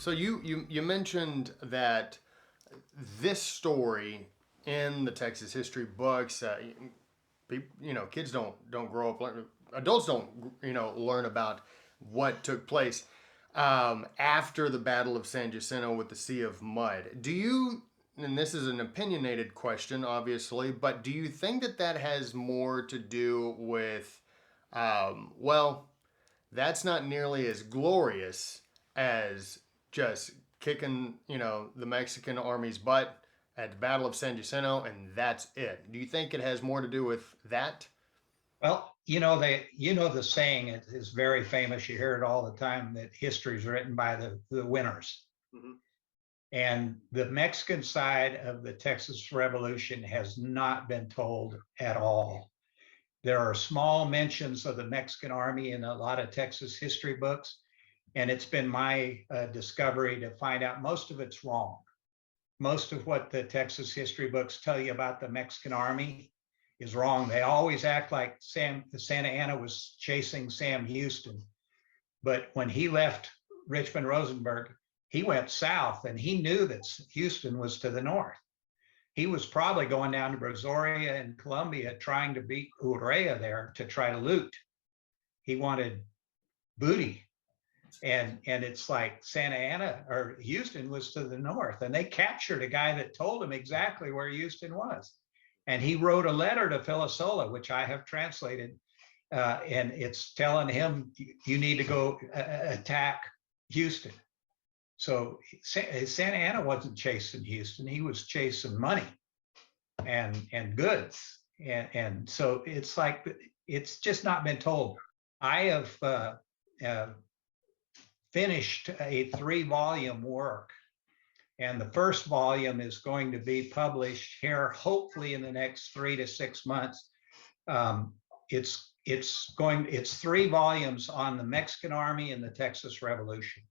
So you mentioned that this story in the Texas history books, kids don't grow up learn, adults don't learn about what took place after the Battle of San Jacinto with the Sea of Mud. Do you? And this is an opinionated question, obviously, but do you think that that has more to do with, well, that's not nearly as glorious as just kicking, the Mexican army's butt at the Battle of San Jacinto, and that's it. Do you think it has more to do with that? Well, the saying is very famous. You hear it all the time that history is written by the winners. Mm-hmm. And the Mexican side of the Texas Revolution has not been told at all. There are small mentions of the Mexican army in a lot of Texas history books. And it's been my discovery to find out most of it's wrong. Most of what the Texas history books tell you about the Mexican army is wrong. They always act like Santa Anna was chasing Sam Houston. But when he left Richmond Rosenberg, he went south and he knew that Houston was to the north. He was probably going down to Brazoria and Columbia trying to beat Urrea there to try to loot. He wanted booty. And it's like Santa Ana or Houston was to the north, and they captured a guy that told him exactly where Houston was. And he wrote a letter to Filosola, which I have translated, and it's telling him you need to go attack Houston. So Santa Ana wasn't chasing Houston; he was chasing money and goods, and so it's like it's just not been told. I have finished a 3-volume work, and the first volume is going to be published here, hopefully in the next 3 to 6 months. Um, it's 3 volumes on the Mexican Army and the Texas Revolution.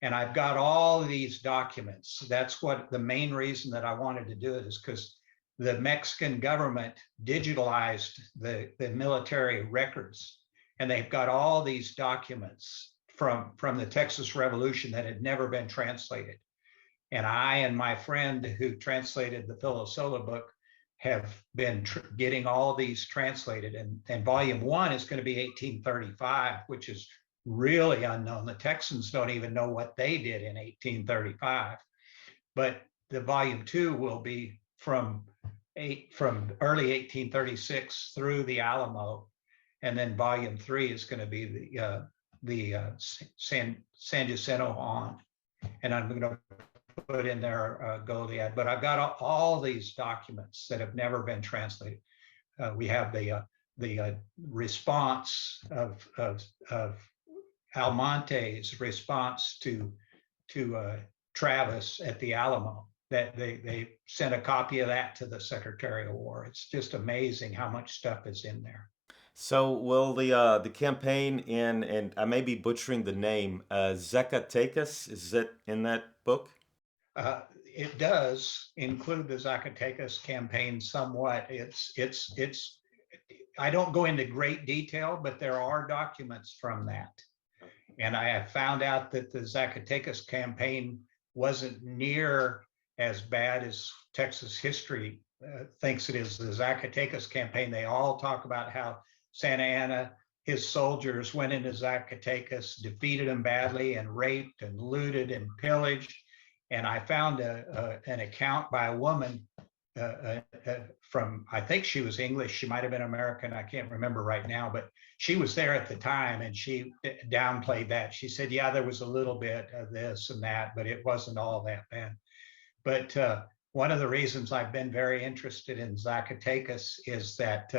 And I've got all of these documents. That's what the main reason that I wanted to do it is because the Mexican government digitalized the military records, and they've got all these documents from the Texas Revolution that had never been translated. And I and my friend who translated the Filosola book have been getting all these translated. And volume 1 is going to be 1835, which is really unknown. The Texans don't even know what they did in 1835. But the volume 2 will be from early 1836 through the Alamo, and then volume 3 is going to be San Jacinto on. And I'm going to put in there Goliad. But I've got all these documents that have never been translated. We have the response of Almonte's response to Travis at the Alamo. That they sent a copy of that to the Secretary of War. It's just amazing how much stuff is in there. So will the campaign in, and I may be butchering the name, Zacatecas, is it in that book? It does include the Zacatecas campaign somewhat. It's. I don't go into great detail, but there are documents from that, and I have found out that the Zacatecas campaign wasn't near as bad as Texas history thinks it is. The Zacatecas campaign, they all talk about how Santa Anna, his soldiers went into Zacatecas, defeated them badly, and raped and looted and pillaged. And I found an account by a woman from, I think she was English, she might have been American, I can't remember right now, but she was there at the time and she downplayed that. She said, yeah, there was a little bit of this and that, but it wasn't all that bad. But one of the reasons I've been very interested in Zacatecas is that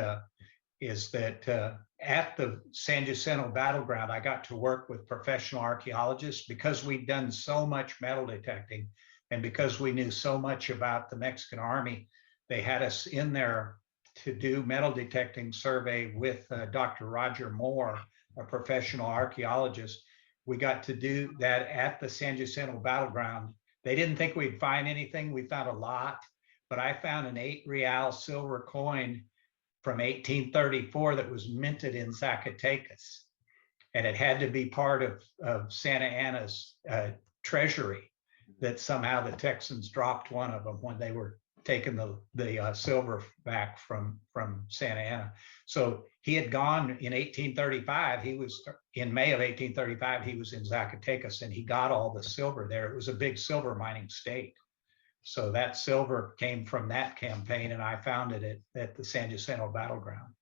at the San Jacinto battleground, I got to work with professional archaeologists because we'd done so much metal detecting, and because we knew so much about the Mexican army, they had us in there to do metal detecting survey with Dr. Roger Moore, a professional archaeologist. We got to do that at the San Jacinto battleground. They didn't think we'd find anything. We found a lot, but I found an 8 real silver coin from 1834 that was minted in Zacatecas. And it had to be part of Santa Anna's treasury, that somehow the Texans dropped one of them when they were taking the silver back from Santa Ana. So he had gone in 1835. He was in May of 1835. He was in Zacatecas, and he got all the silver there. It was a big silver mining state. So that silver came from that campaign, and I found it at the San Jacinto battleground.